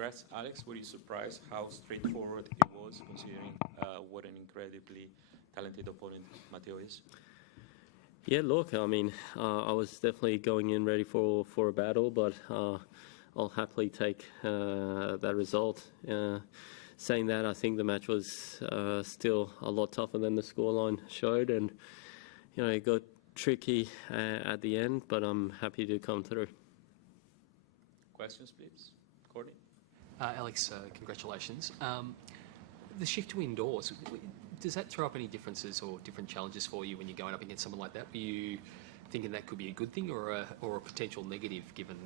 Congrats, Alex. Were you surprised how straightforward it was, considering what an incredibly talented opponent Matteo is? Yeah, look, I mean, I was definitely going in ready for a battle, but I'll happily take that result. Saying that, I think the match was still a lot tougher than the scoreline showed, and it got tricky at the end, but I'm happy to come through. Questions, please. Courtney? Alex, congratulations. The shift to indoors, does that throw up any differences or different challenges for you when you're going up against someone like that? Were you thinking that could be a good thing or a potential negative given...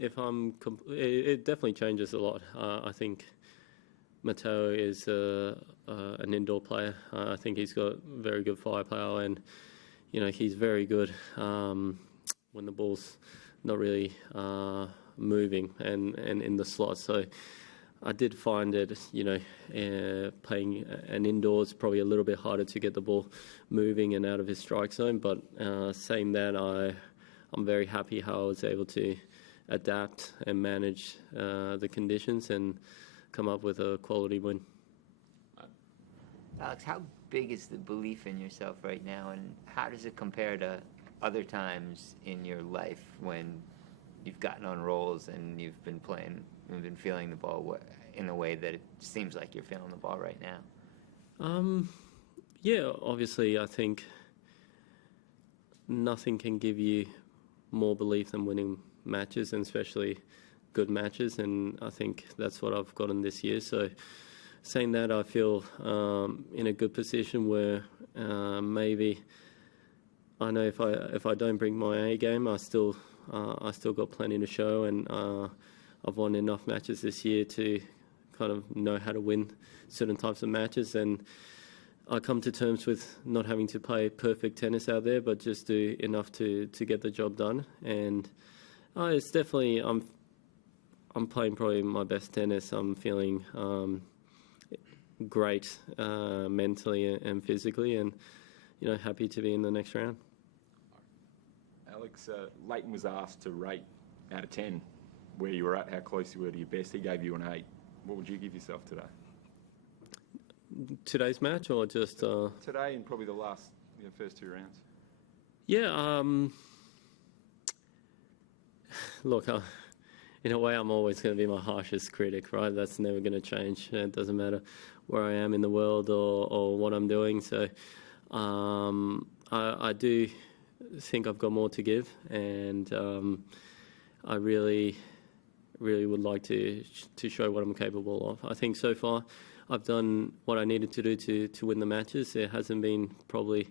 It definitely changes a lot. I think Matteo is an indoor player. I think he's got very good firepower, and he's very good when the ball's not really moving and in the slot. So I did find it, playing an indoors probably a little bit harder to get the ball moving and out of his strike zone. But saying that, I'm very happy how I was able to adapt and manage the conditions and come up with a quality win. Alex, how big is the belief in yourself right now, and how does it compare to other times in your life when you've gotten on rolls and you've been playing and been feeling the ball in the way that it seems like you're feeling the ball right now? Yeah, obviously I think nothing can give you more belief than winning matches, and especially good matches, and I think that's what I've gotten this year. So saying that, I feel in a good position where maybe I know if I don't bring my A game, I still got plenty to show, and I've won enough matches this year to kind of know how to win certain types of matches, and I come to terms with not having to play perfect tennis out there, but just do enough to get the job done. And it's definitely I'm playing probably my best tennis. I'm feeling great mentally and physically, and happy to be in the next round. Alex, Leighton was asked to rate out of 10 where you were at, how close you were to your best. He gave you an 8. What would you give yourself today? Today's match, or just today and probably the first 2 rounds? Yeah, look, in a way I'm always going to be my harshest critic, right? That's never going to change. It doesn't matter where I am in the world or what I'm doing. So I do think I've got more to give, and I really would like to show what I'm capable of. I think so far I've done what I needed to do to win the matches. It hasn't been probably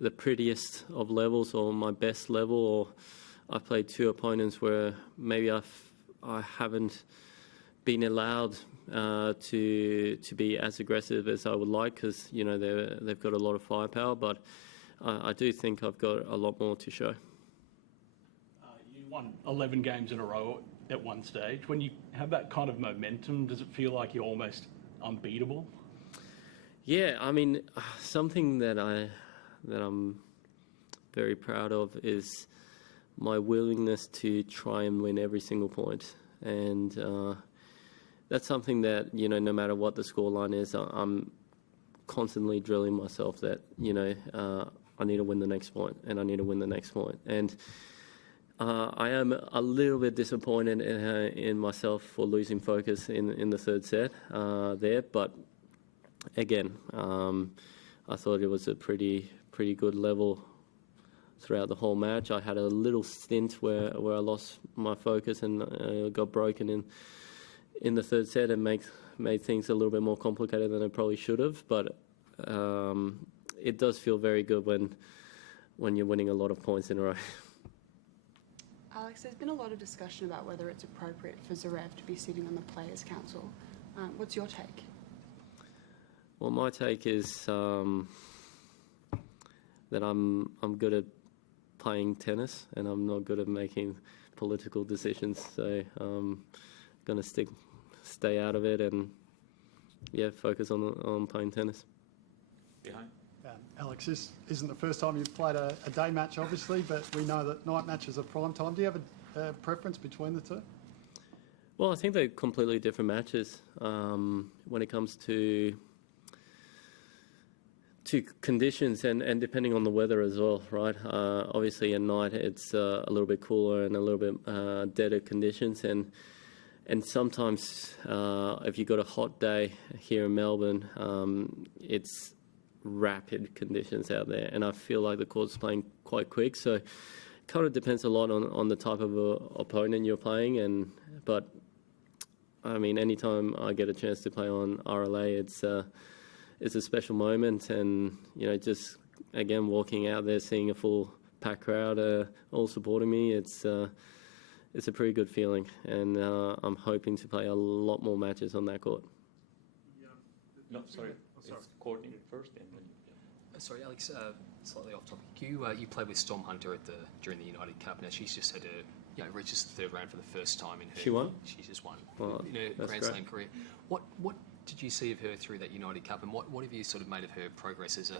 the prettiest of levels or my best level, or I've played 2 opponents where maybe I haven't been allowed to be as aggressive as I would like, because they've got a lot of firepower, but I do think I've got a lot more to show. You won 11 games in a row at one stage. When you have that kind of momentum, does it feel like you're almost unbeatable? Yeah, I mean, something that I'm very proud of is my willingness to try and win every single point, and that's something that no matter what the scoreline is, I'm constantly drilling myself that I need to win the next point, and I need to win the next point. And I am a little bit disappointed in myself for losing focus in the 3rd set there, but again, I thought it was a pretty good level throughout the whole match. I had a little stint where I lost my focus and got broken in the 3rd set and made things a little bit more complicated than I probably should have. But it does feel very good when you're winning a lot of points in a row. Alex, there's been a lot of discussion about whether it's appropriate for Zverev to be sitting on the Players' Council. What's your take? Well, my take is that I'm good at playing tennis, and I'm not good at making political decisions. So I'm going to stay out of it and focus on playing tennis. Behind. Alex, this isn't the first time you've played a day match, obviously, but we know that night matches are prime time. Do you have a preference between the two? Well, I think they're completely different matches when it comes to conditions and depending on the weather as well, right? Obviously, at night it's a little bit cooler and a little bit deader conditions, and sometimes if you've got a hot day here in Melbourne, it's rapid conditions out there, and I feel like the court's playing quite quick, so it kind of depends a lot on the type of opponent you're playing, but I mean, anytime I get a chance to play on RLA, it's a special moment, and you know, just again walking out there, seeing a full packed crowd all supporting me, it's a pretty good feeling, and I'm hoping to play a lot more matches on that court. No, sorry. It's Courtney first, and then. Sorry, Alex, slightly off topic. You played with Storm Hunter during the United Cup. Now she's just had reaches the third round for the first time in her. She won? She just won Well, in her that's Grand great. Slam career. What did you see of her through that United Cup, and what have you sort of made of her progress as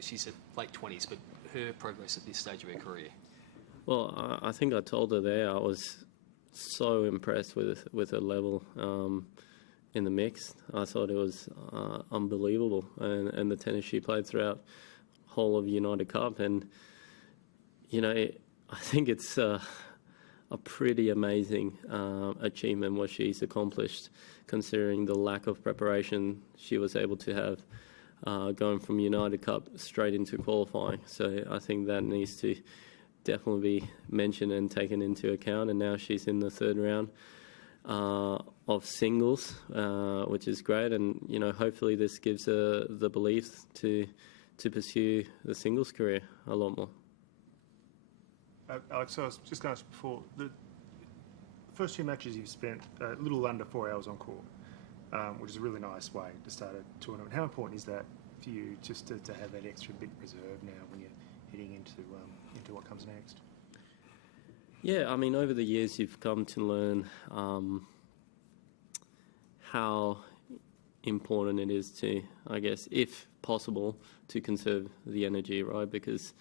she's at late 20s, but her progress at this stage of her career? Well, I think I told her there I was so impressed with her level in the mix. I thought it was unbelievable, and the tennis she played throughout whole of United Cup, and you know, I think it's a pretty amazing achievement what she's accomplished, considering the lack of preparation she was able to have going from United Cup straight into qualifying. So I think that needs to definitely be mentioned and taken into account. And now she's in the third round of singles, which is great. And you know, hopefully this gives her the belief to pursue the singles career a lot more. Alex, I was just going to ask before, the first two matches you've spent a little under 4 hours on court, which is a really nice way to start a tournament. How important is that for you just to have that extra bit reserved now when you're heading into what comes next? Yeah, I mean, over the years you've come to learn how important it is to, I guess, if possible, to conserve the energy, right? Because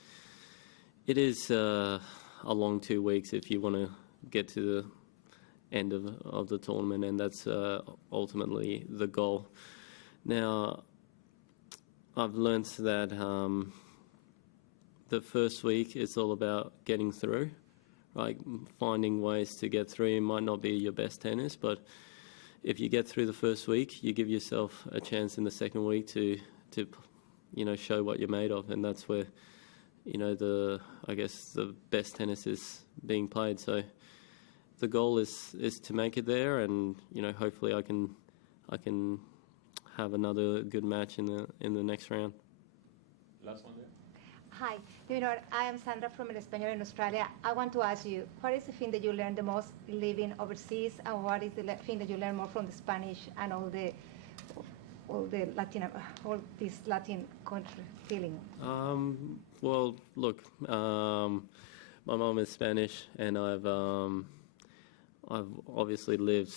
it is a long 2 weeks if you want to get to the end of the tournament, and that's ultimately the goal. Now, I've learned that the first week is all about getting through, right? Finding ways to get through. It might not be your best tennis, but if you get through the first week, you give yourself a chance in the second week to show what you're made of, and that's where the best tennis is being played. So the goal is to make it there, and hopefully I can have another good match in the next round. Last one there. Hi, I am Sandra from El Español in Australia. I want to ask you, what is the thing that you learned the most living overseas, and what is the thing that you learn more from the Spanish and all this Latin country feeling? Well, look, my mom is Spanish, and I've obviously lived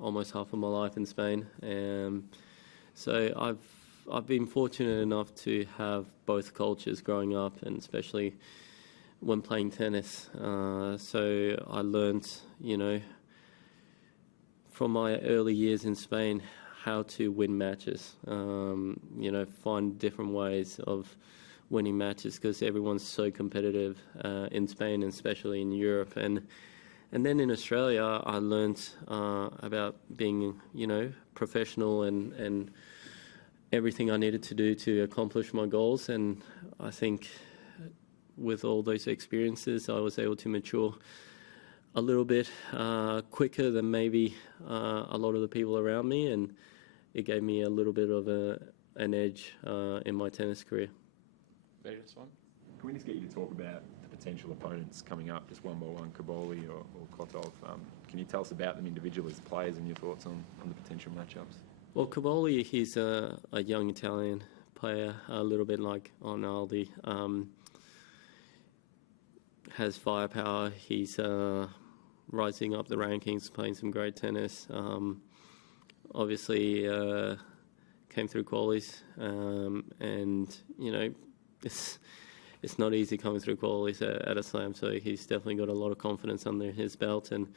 almost half of my life in Spain, so I've been fortunate enough to have both cultures growing up, and especially when playing tennis. So I learned, from my early years in Spain, how to win matches, find different ways of winning matches, because everyone's so competitive in Spain, and especially in Europe. And then in Australia, I learned about being, professional and everything I needed to do to accomplish my goals. And I think with all those experiences, I was able to mature a little bit quicker than maybe a lot of the people around me, and it gave me a little bit of an edge in my tennis career. Various one. Can we just get you to talk about the potential opponents coming up, just one by one, Caboli or Kotov? Can you tell us about them individually as players and your thoughts on the potential matchups? Well, Caboli, he's a young Italian player, a little bit like Arnaldi. Has firepower. He's rising up the rankings, playing some great tennis. Obviously, came through qualies, and it's not easy coming through qualies at a slam. So he's definitely got a lot of confidence under his belt, and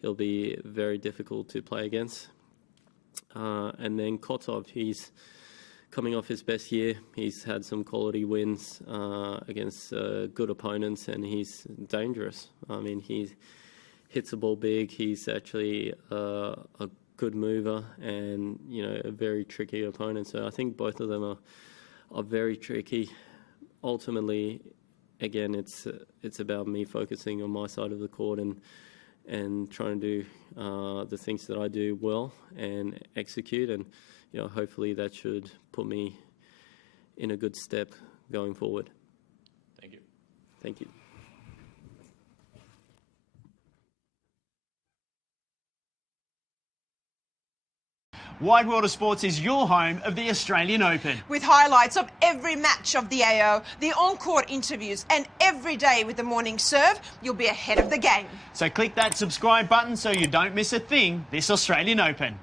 he'll be very difficult to play against. And then Kotov, he's coming off his best year. He's had some quality wins against good opponents, and he's dangerous. I mean, he hits the ball big. He's actually a good mover and, you know, a very tricky opponent. So I think both of them are very tricky. Ultimately, again, it's about me focusing on my side of the court and trying to do the things that I do well and execute, and, you know, hopefully that should put me in a good step going forward. Thank you. Thank you. Wide World of Sports is your home of the Australian Open. With highlights of every match of the AO, the on-court interviews, and every day with the morning serve, you'll be ahead of the game. So click that subscribe button so you don't miss a thing this Australian Open.